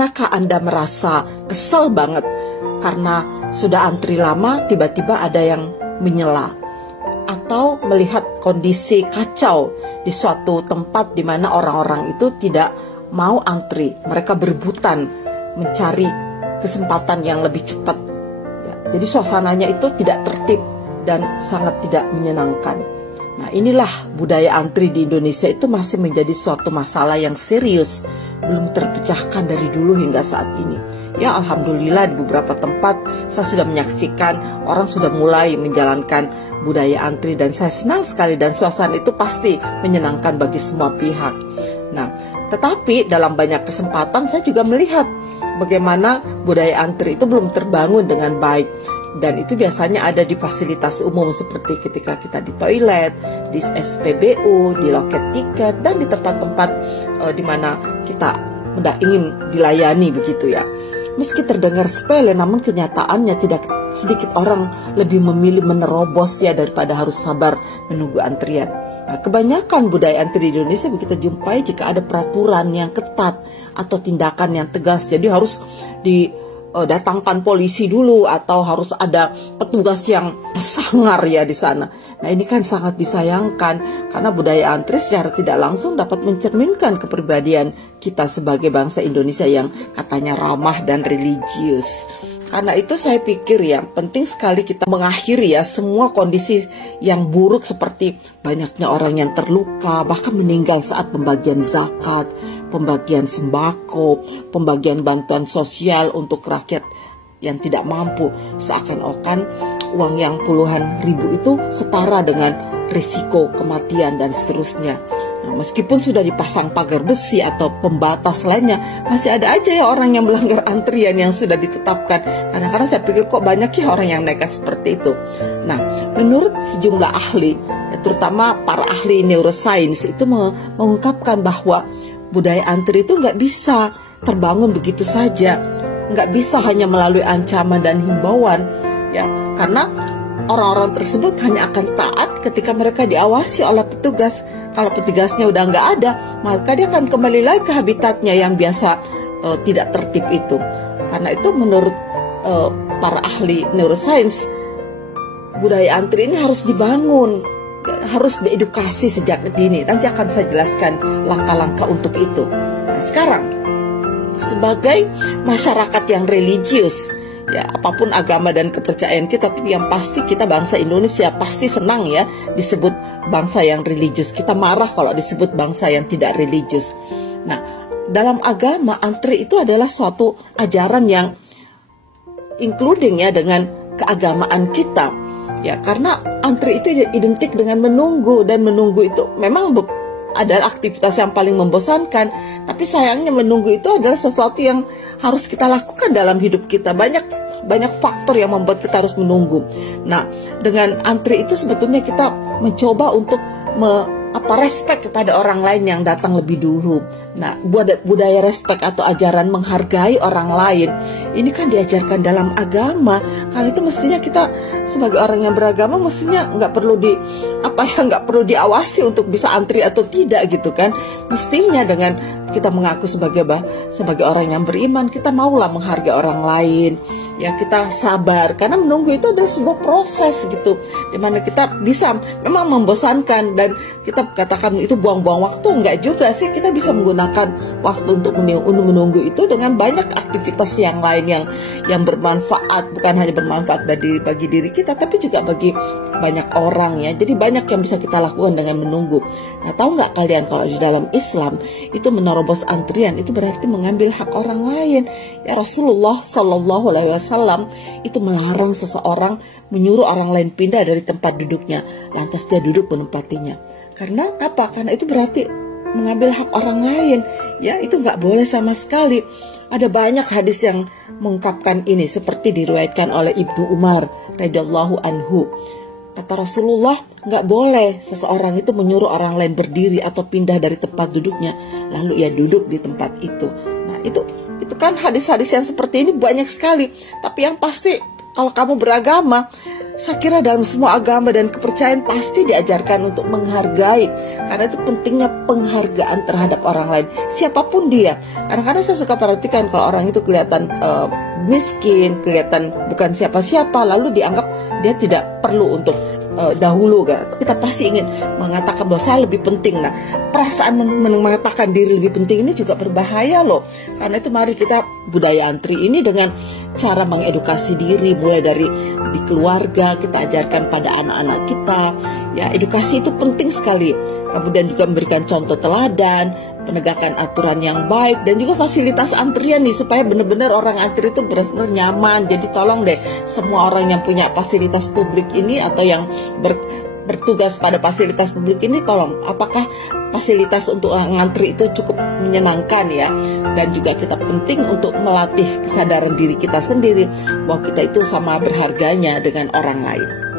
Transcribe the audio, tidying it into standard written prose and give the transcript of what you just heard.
Pernahkah Anda merasa kesel banget karena sudah antri lama, tiba-tiba ada yang menyela? Atau melihat kondisi kacau di suatu tempat di mana orang-orang itu tidak mau antri, mereka berebutan mencari kesempatan yang lebih cepat. Ya, jadi suasananya itu tidak tertib dan sangat tidak menyenangkan. Nah, inilah budaya antri di Indonesia itu masih menjadi suatu masalah yang serius, belum terpecahkan dari dulu hingga saat ini. Ya, alhamdulillah di beberapa tempat saya sudah menyaksikan orang sudah mulai menjalankan budaya antri dan saya senang sekali, dan suasana itu pasti menyenangkan bagi semua pihak. Nah, tetapi dalam banyak kesempatan saya juga melihat bagaimana budaya antri itu belum terbangun dengan baik. Dan itu biasanya ada di fasilitas umum seperti ketika kita di toilet, di SPBU, di loket tiket, dan di tempat-tempat di mana kita ingin dilayani begitu ya. Meski terdengar sepele, namun kenyataannya tidak sedikit orang lebih memilih menerobos ya daripada harus sabar menunggu antrian. Nah, kebanyakan budaya antri di Indonesia kita jumpai jika ada peraturan yang ketat atau tindakan yang tegas. Jadi harus datangkan polisi dulu atau harus ada petugas yang sangar ya di sana. Nah, ini kan sangat disayangkan karena budaya antri secara tidak langsung dapat mencerminkan kepribadian kita sebagai bangsa Indonesia yang katanya ramah dan religius. Karena itu saya pikir ya penting sekali kita mengakhiri ya semua kondisi yang buruk seperti banyaknya orang yang terluka, bahkan meninggal saat pembagian zakat, pembagian sembako, pembagian bantuan sosial untuk rakyat yang tidak mampu. Seakan-akan uang yang puluhan ribu itu setara dengan risiko kematian dan seterusnya. Nah, meskipun sudah dipasang pagar besi atau pembatas lainnya, masih ada aja ya orang yang melanggar antrian yang sudah ditetapkan. Karena saya pikir kok banyak ya orang yang nekat seperti itu. Nah, menurut sejumlah ahli, terutama para ahli neuroscience itu mengungkapkan bahwa budaya antri itu nggak bisa terbangun begitu saja, nggak bisa hanya melalui ancaman dan himbauan, ya, karena orang-orang tersebut hanya akan taat ketika mereka diawasi oleh petugas. Kalau petugasnya udah nggak ada, maka dia akan kembali lagi ke habitatnya yang biasa tidak tertib itu. Karena itu menurut para ahli neuroscience, budaya antri ini harus dibangun, harus diedukasi sejak dini. Nanti akan saya jelaskan langkah-langkah untuk itu. Nah, sekarang sebagai masyarakat yang religius, ya apapun agama dan kepercayaan kita, tapi yang pasti kita bangsa Indonesia pasti senang ya disebut bangsa yang religius. Kita marah kalau disebut bangsa yang tidak religius. Nah, dalam agama antri itu adalah suatu ajaran yang including ya dengan keagamaan kita. Ya, karena antri itu identik dengan menunggu, dan menunggu itu memang adalah aktivitas yang paling membosankan. Tapi sayangnya menunggu itu adalah sesuatu yang harus kita lakukan dalam hidup kita. Banyak faktor yang membuat kita harus menunggu. Nah, dengan antri itu sebetulnya kita mencoba untuk respect kepada orang lain yang datang lebih dulu. Nah, budaya respect atau ajaran menghargai orang lain ini kan diajarkan dalam agama. Karena itu mestinya kita sebagai orang yang beragama mestinya nggak perlu diawasi untuk bisa antri atau tidak gitu kan. Mestinya dengan kita mengaku sebagai orang yang beriman, kita maulah menghargai orang lain. Ya, kita sabar karena menunggu itu adalah sebuah proses gitu, dimana kita bisa memang membosankan dan kita katakan itu buang-buang waktu. Enggak juga sih, kita bisa menggunakan waktu untuk menunggu itu dengan banyak aktivitas yang lain yang bermanfaat, bukan hanya bermanfaat bagi diri kita tapi juga bagi banyak orang ya. Jadi banyak yang bisa kita lakukan dengan menunggu. Nah, tahu nggak kalian kalau di dalam Islam itu menerobos antrian itu berarti mengambil hak orang lain. Ya, Rasulullah Shallallahu Alaihi Wasallam itu melarang seseorang menyuruh orang lain pindah dari tempat duduknya, lantas dia duduk menempatinya. Karena apa? Karena itu berarti mengambil hak orang lain. Ya, itu nggak boleh sama sekali. Ada banyak hadis yang mengungkapkan ini, seperti diriwayatkan oleh Ibnu Umar radhiyallahu anhu. Kata Rasulullah, nggak boleh seseorang itu menyuruh orang lain berdiri atau pindah dari tempat duduknya, lalu ia duduk di tempat itu. Nah, itu kan hadis-hadis yang seperti ini banyak sekali. Tapi yang pasti kalau kamu beragama, Saya kira dalam semua agama dan kepercayaan pasti diajarkan untuk menghargai, karena itu pentingnya penghargaan terhadap orang lain, siapapun dia. Kadang-kadang saya suka perhatikan kalau orang itu kelihatan miskin, kelihatan bukan siapa-siapa, lalu dianggap dia tidak perlu untuk dahulu kan. Kita pasti ingin mengatakan bahwa saya lebih penting. Nah, perasaan mengatakan diri lebih penting ini juga berbahaya loh. Karena itu mari kita budaya antri ini dengan cara mengedukasi diri, mulai dari di keluarga kita ajarkan pada anak-anak kita. Ya, edukasi itu penting sekali. Kemudian juga memberikan contoh teladan, penegakan aturan yang baik, dan juga fasilitas antrian nih, supaya benar-benar orang antri itu benar-benar nyaman. Jadi tolong deh semua orang yang punya fasilitas publik ini atau yang bertugas pada fasilitas publik ini, tolong apakah fasilitas untuk ngantri itu cukup menyenangkan ya. Dan juga kita penting untuk melatih kesadaran diri kita sendiri bahwa kita itu sama berharganya dengan orang lain.